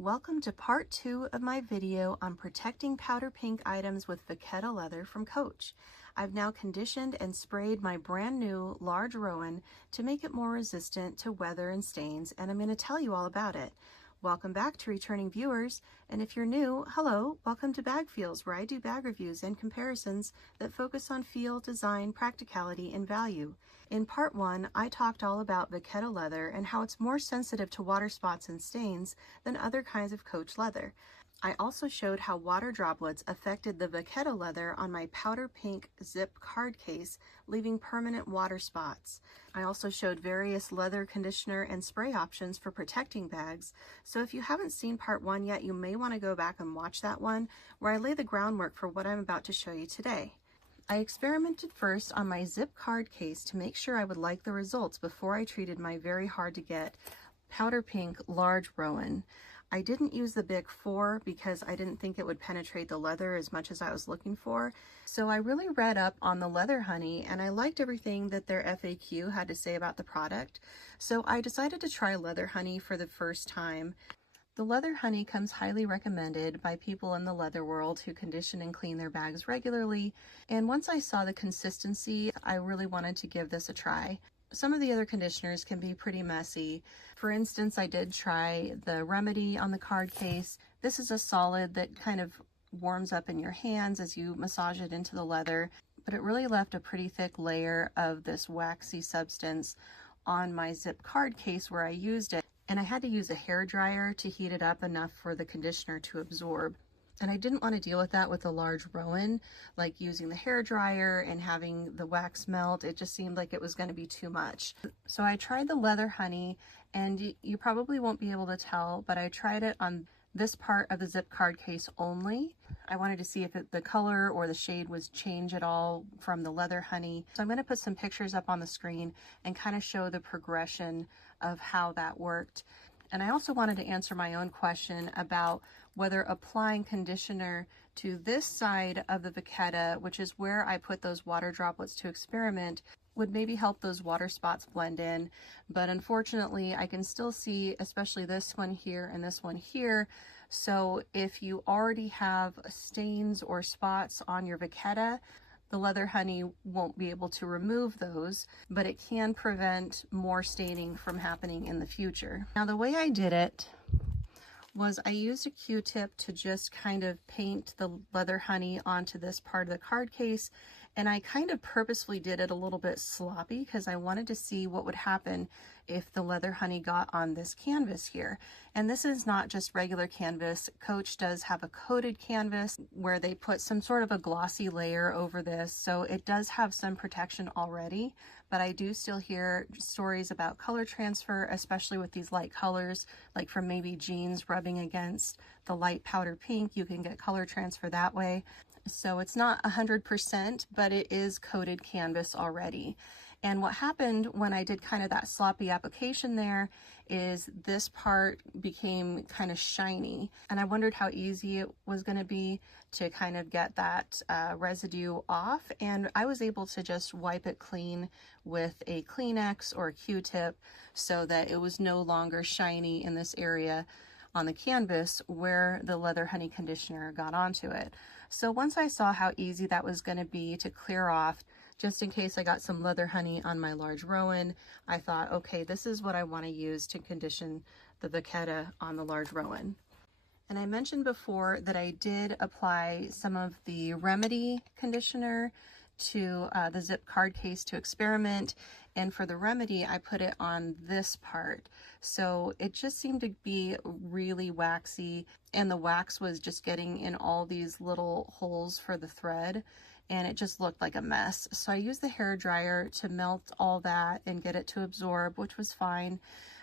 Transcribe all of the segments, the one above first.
Welcome to part 2 of my video on protecting powder pink items with Vachetta leather from Coach. I've now conditioned and sprayed my brand new large Rowan to make it more resistant to weather and stains, and I'm going to tell you all about it. Welcome back to returning viewers, and if you're new, hello, welcome to Bag Feels, where I do bag reviews and comparisons that focus on feel, design, practicality, and value. In part 1, I talked all about Vachetta leather and how it's more sensitive to water spots and stains than other kinds of Coach leather. I also showed how water droplets affected the Vachetta leather on my powder pink zip card case, leaving permanent water spots. I also showed various leather conditioner and spray options for protecting bags, so if you haven't seen part 1 yet, you may want to go back and watch that one, where I lay the groundwork for what I'm about to show you today. I experimented first on my zip card case to make sure I would like the results before I treated my very hard to get powder pink large Rowan. I didn't use the Bic 4 because I didn't think it would penetrate the leather as much as I was looking for. So I really read up on the Leather Honey and I liked everything that their FAQ had to say about the product. So I decided to try Leather Honey for the first time. The Leather Honey comes highly recommended by people in the leather world who condition and clean their bags regularly. And once I saw the consistency, I really wanted to give this a try. Some of the other conditioners can be pretty messy. For instance, I did try the Remedy on the card case. This is a solid that kind of warms up in your hands as you massage it into the leather, but it really left a pretty thick layer of this waxy substance on my zip card case where I used it, and I had to use a hair dryer to heat it up enough for the conditioner to absorb. And I didn't want to deal with that with a large Rowan, like using the hair dryer and having the wax melt. It just seemed like it was going to be too much. So I tried the Leather Honey, and you probably won't be able to tell, but I tried it on this part of the zip card case only. I wanted to see if the color or the shade was changed at all from the Leather Honey. So I'm going to put some pictures up on the screen and kind of show the progression of how that worked. And I also wanted to answer my own question about whether applying conditioner to this side of the Vachetta, which is where I put those water droplets to experiment, would maybe help those water spots blend in. But unfortunately, I can still see, especially this one here and this one here. So if you already have stains or spots on your Vachetta, the Leather Honey won't be able to remove those, but it can prevent more staining from happening in the future. Now, the way I did it was I used a Q-tip to just kind of paint the Leather Honey onto this part of the card case, and I kind of purposefully did it a little bit sloppy because I wanted to see what would happen if the Leather Honey got on this canvas here. And this is not just regular canvas. Coach does have a coated canvas where they put some sort of a glossy layer over this, so it does have some protection already, but I do still hear stories about color transfer, especially with these light colors, like from maybe jeans rubbing against the light powder pink. You can get color transfer that way. So it's not 100%, but it is coated canvas already. And what happened when I did kind of that sloppy application there is this part became kind of shiny. And I wondered how easy it was going to be to kind of get that residue off. And I was able to just wipe it clean with a Kleenex or a Q-tip so that it was no longer shiny in this area on the canvas where the Leather Honey conditioner got onto it. So once I saw how easy that was going to be to clear off, just in case I got some Leather Honey on my large Rowan, I thought, okay, this is what I want to use to condition the Vachetta on the large Rowan. And I mentioned before that I did apply some of the Remedy conditioner to the zip card case to experiment, and for the Remedy I put it on this part, so it just seemed to be really waxy, and the wax was just getting in all these little holes for the thread, and it just looked like a mess. So I used the hair dryer to melt all that and get it to absorb, which was fine,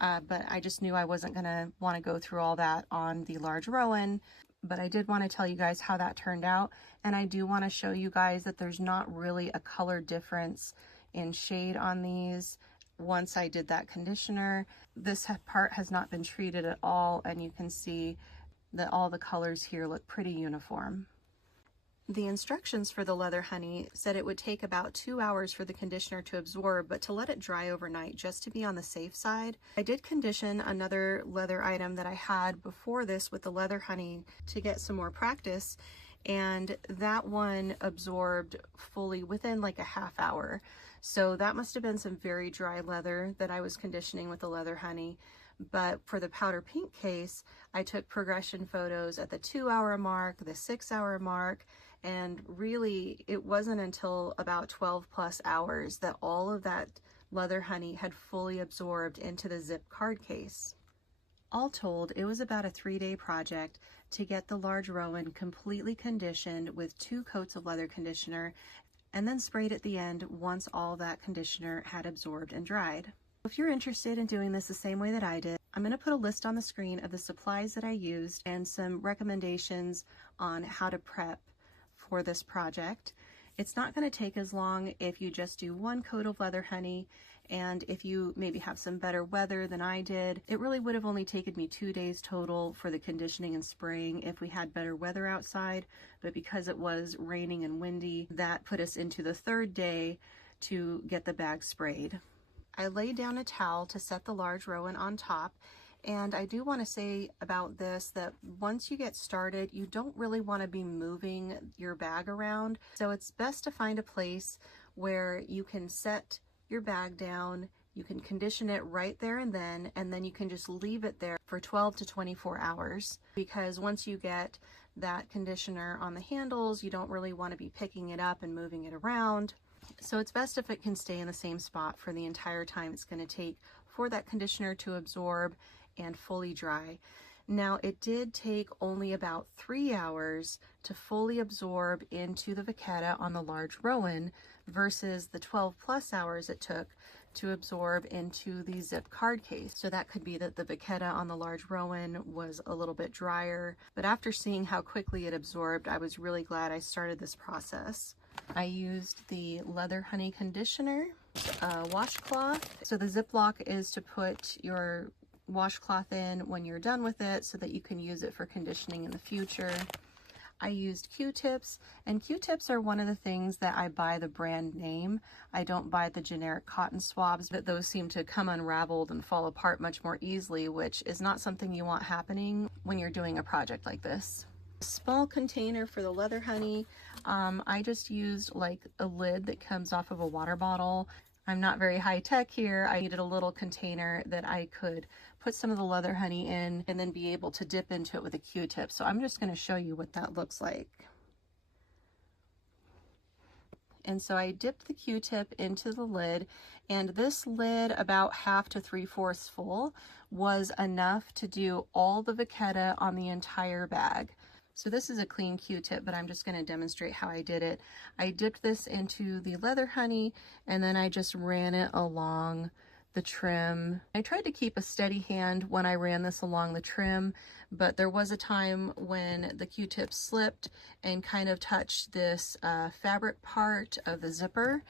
but I just knew I wasn't gonna want to go through all that on the large Rowan. But I did want to tell you guys how that turned out, and I do want to show you guys that there's not really a color difference in shade on these. Once I did that conditioner, this part has not been treated at all, and you can see that all the colors here look pretty uniform. The instructions for the leather honey said it would take about 2 hours for the conditioner to absorb, but to let it dry overnight just to be on the safe side. I did condition another leather item that I had before this with the leather honey to get some more practice, and that one absorbed fully within like a half hour. So that must have been some very dry leather that I was conditioning with the leather honey. But for the powder pink case, I took progression photos at the 2-hour mark, the 6-hour mark, and really it wasn't until about 12 plus hours that all of that leather honey had fully absorbed into the zip card case. All told, it was about a 3-day project to get the large Rowan completely conditioned with 2 coats of leather conditioner and then sprayed at the end once all that conditioner had absorbed and dried. If you're interested in doing this the same way that I did, I'm going to put a list on the screen of the supplies that I used and some recommendations on how to prep for this project. It's not going to take as long if you just do 1 coat of leather honey, and if you maybe have some better weather than I did, it really would have only taken me 2 days total for the conditioning and spraying if we had better weather outside, but because it was raining and windy, that put us into the 3rd day to get the bag sprayed. I laid down a towel to set the large Rowan on top. And I do want to say about this that once you get started, you don't really want to be moving your bag around. So it's best to find a place where you can set your bag down, you can condition it right there and then you can just leave it there for 12 to 24 hours. Because once you get that conditioner on the handles, you don't really want to be picking it up and moving it around. So it's best if it can stay in the same spot for the entire time it's going to take for that conditioner to absorb and fully dry. Now, it did take only about 3 hours to fully absorb into the Vachetta on the large Rowan versus the 12 plus hours it took to absorb into the zip card case. So that could be that the Vachetta on the large Rowan was a little bit drier, but after seeing how quickly it absorbed, I was really glad I started this process. I used the leather honey conditioner, washcloth. So the Ziploc is to put your washcloth in when you're done with it so that you can use it for conditioning in the future. I used Q-tips, and Q-tips are one of the things that I buy the brand name. I don't buy the generic cotton swabs, but those seem to come unraveled and fall apart much more easily, which is not something you want happening when you're doing a project like this. Small container for the leather honey. I just used like a lid that comes off of a water bottle. I'm not very high tech here. I needed a little container that I could put some of the leather honey in and then be able to dip into it with a Q-tip. So I'm just going to show you what that looks like. And so I dipped the Q-tip into the lid, and this lid, about half to 3/4 full, was enough to do all the Vachetta on the entire bag. So this is a clean Q-tip, but I'm just going to demonstrate how I did it. I dipped this into the leather honey, and then I just ran it along the trim. I tried to keep a steady hand when I ran this along the trim, but there was a time when the Q-tip slipped and kind of touched this fabric part of the zipper.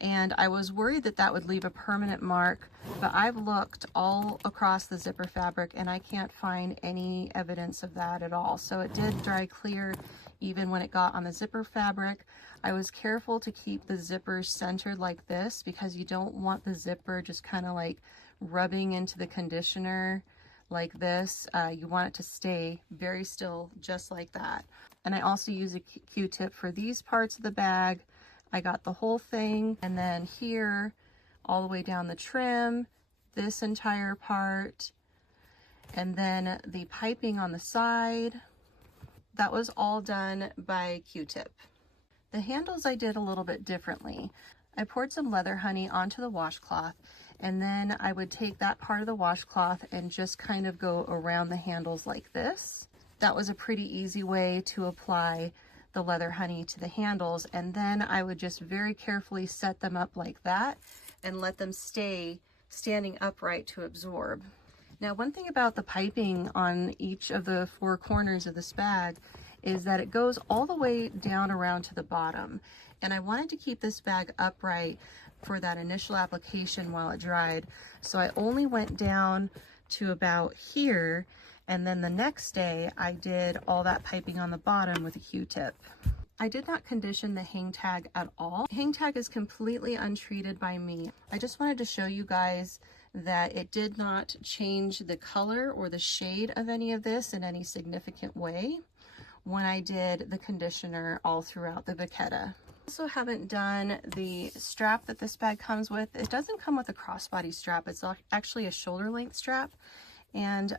And I was worried that that would leave a permanent mark, but I've looked all across the zipper fabric and I can't find any evidence of that at all. So it did dry clear even when it got on the zipper fabric. I was careful to keep the zippers centered like this because you don't want the zipper just kind of like rubbing into the conditioner like this. You want it to stay very still, just like that. And I also use a Q-tip for these parts of the bag. I got the whole thing, and then here, all the way down the trim, this entire part, and then the piping on the side. That was all done by Q-tip. The handles I did a little bit differently. I poured some leather honey onto the washcloth, and then I would take that part of the washcloth and just kind of go around the handles like this. That was a pretty easy way to apply the leather honey to the handles, and then I would just very carefully set them up like that and let them stay standing upright to absorb. Now, one thing about the piping on each of the 4 corners of this bag is that it goes all the way down around to the bottom, and I wanted to keep this bag upright for that initial application while it dried, so I only went down to about here. And then the next day I did all that piping on the bottom with a Q-tip. I did not condition the hang tag at all. Hang tag is completely untreated by me. I just wanted to show you guys that it did not change the color or the shade of any of this in any significant way when I did the conditioner all throughout the Vachetta. Also haven't done the strap that this bag comes with. It doesn't come with a crossbody strap. It's actually a shoulder length strap. And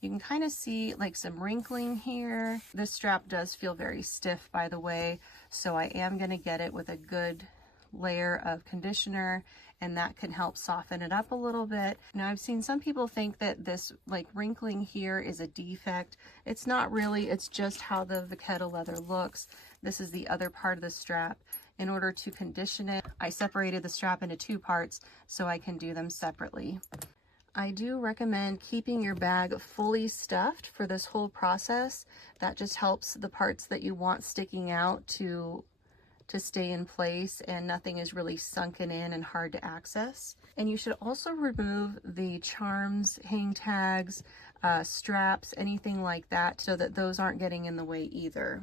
you can kind of see like some wrinkling here. This strap does feel very stiff, by the way, so I am going to get it with a good layer of conditioner, and that can help soften it up a little bit. Now, I've seen some people think that this like wrinkling here is a defect. It's not really, it's just how the Vachetta leather looks. This is the other part of the strap. In order to condition it, I separated the strap into two parts so I can do them separately. I do recommend keeping your bag fully stuffed for this whole process. That just helps the parts that you want sticking out to stay in place, and nothing is really sunken in and hard to access. And you should also remove the charms, hang tags, straps, anything like that, so that those aren't getting in the way either.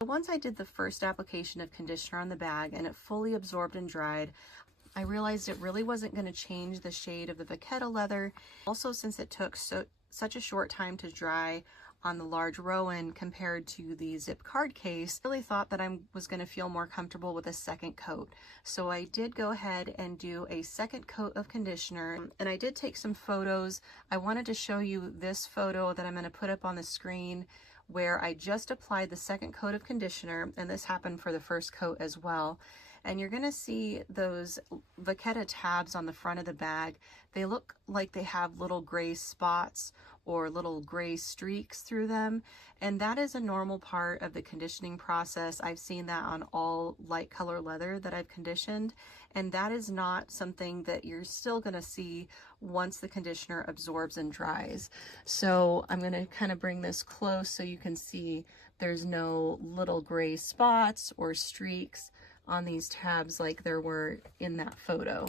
Once I did the first application of conditioner on the bag and it fully absorbed and dried, I realized it really wasn't going to change the shade of the Vachetta leather. Also, since it took such a short time to dry on the large Rowan compared to the zip card case, I really thought that I was going to feel more comfortable with a second coat. So I did go ahead and do a second coat of conditioner, and I did take some photos. I wanted to show you this photo that I'm going to put up on the screen where I just applied the second coat of conditioner, and this happened for the first coat as well. And you're going to see those Vachetta tabs on the front of the bag. They look like they have little gray spots or little gray streaks through them, and that is a normal part of the conditioning process. I've seen that on all light color leather that I've conditioned, and that is not something that you're still going to see once the conditioner absorbs and dries. So I'm going to kind of bring this close so you can see there's no little gray spots or streaks on these tabs like there were in that photo.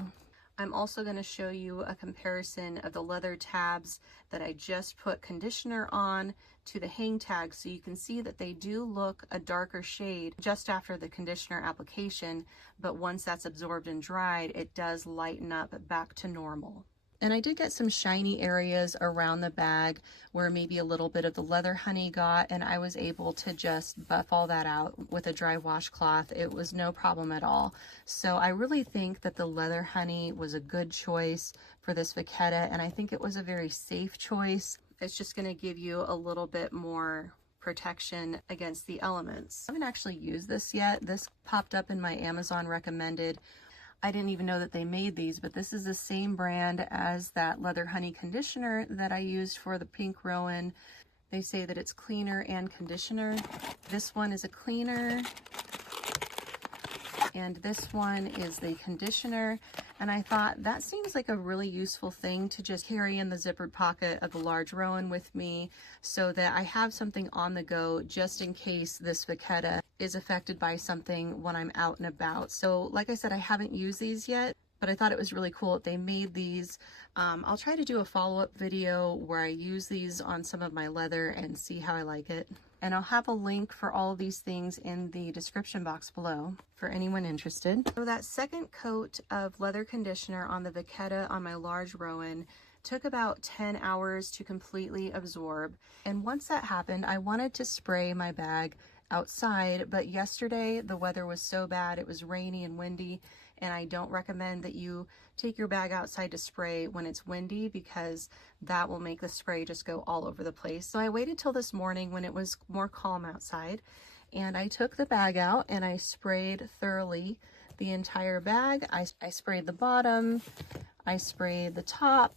I'm also going to show you a comparison of the leather tabs that I just put conditioner on to the hang tags, so you can see that they do look a darker shade just after the conditioner application, but once that's absorbed and dried, it does lighten up back to normal. And I did get some shiny areas around the bag where maybe a little bit of the leather honey got, and I was able to just buff all that out with a dry washcloth. It was no problem at all. So I really think that the leather honey was a good choice for this Vachetta, and I think it was a very safe choice. It's just going to give you a little bit more protection against the elements. I haven't actually used this yet. This popped up in my Amazon recommended. I didn't even know that they made these, but this is the same brand as that leather honey conditioner that I used for the pink Rowan. They say that it's cleaner and conditioner. This one is a cleaner, and this one is the conditioner. And I thought that seems like a really useful thing to just carry in the zippered pocket of the large Rowan with me, so that I have something on the go just in case this Vachetta is affected by something when I'm out and about. So like I said, I haven't used these yet, but I thought it was really cool that they made these. I'll try to do a follow-up video where I use these on some of my leather and see how I like it. And I'll have a link for all of these things in the description box below for anyone interested. So that second coat of leather conditioner on the Vachetta on my large Rowan took about 10 hours to completely absorb. And once that happened, I wanted to spray my bag outside, but yesterday the weather was so bad, it was rainy and windy, and I don't recommend that you take your bag outside to spray when it's windy, because that will make the spray just go all over the place. So I waited till this morning when it was more calm outside, and I took the bag out and I sprayed thoroughly the entire bag. I sprayed the bottom, I sprayed the top,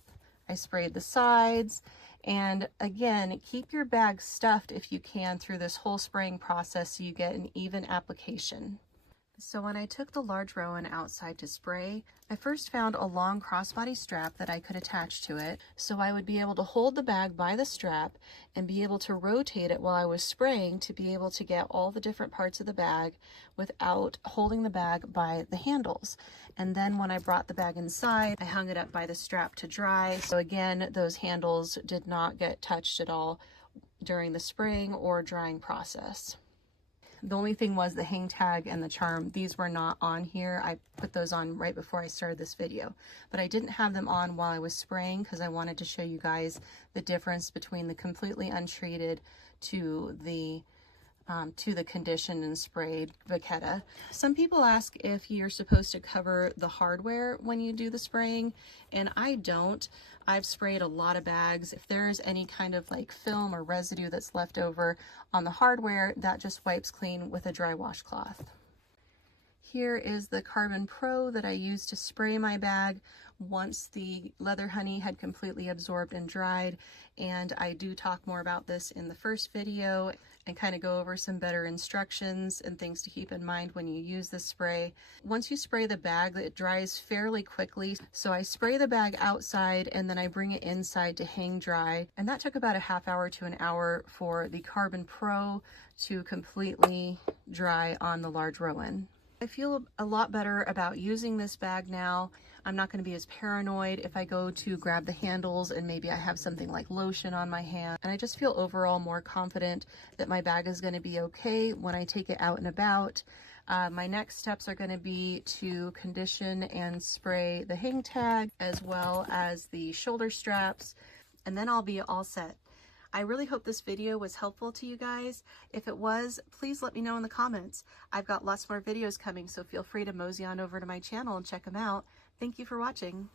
I sprayed the sides. And again, keep your bag stuffed if you can through this whole spraying process so you get an even application. So when I took the large Rowan outside to spray, I first found a long crossbody strap that I could attach to it, so I would be able to hold the bag by the strap and be able to rotate it while I was spraying to be able to get all the different parts of the bag without holding the bag by the handles. And then when I brought the bag inside, I hung it up by the strap to dry. So again, those handles did not get touched at all during the spraying or drying process. The only thing was the hang tag and the charm. These were not on here. I put those on right before I started this video, but I didn't have them on while I was spraying because I wanted to show you guys the difference between the completely untreated to the conditioned and sprayed Vachetta. Some people ask if you're supposed to cover the hardware when you do the spraying, and I don't. I've sprayed a lot of bags. If there's any kind of like film or residue that's left over on the hardware, that just wipes clean with a dry washcloth. Here is the Carbon Pro that I used to spray my bag once the leather honey had completely absorbed and dried, and I do talk more about this in the first video and kind of go over some better instructions and things to keep in mind when you use this spray. Once you spray the bag, it dries fairly quickly, so I spray the bag outside and then I bring it inside to hang dry, and that took about a half hour to an hour for the Carbon Pro to completely dry on the large Rowan. I feel a lot better about using this bag now. I'm not going to be as paranoid if I go to grab the handles and maybe I have something like lotion on my hand. And I just feel overall more confident that my bag is going to be okay when I take it out and about. My next steps are going to be to condition and spray the hang tag as well as the shoulder straps, and then I'll be all set. I really hope this video was helpful to you guys. If it was, please let me know in the comments. I've got lots more videos coming, so feel free to mosey on over to my channel and check them out. Thank you for watching.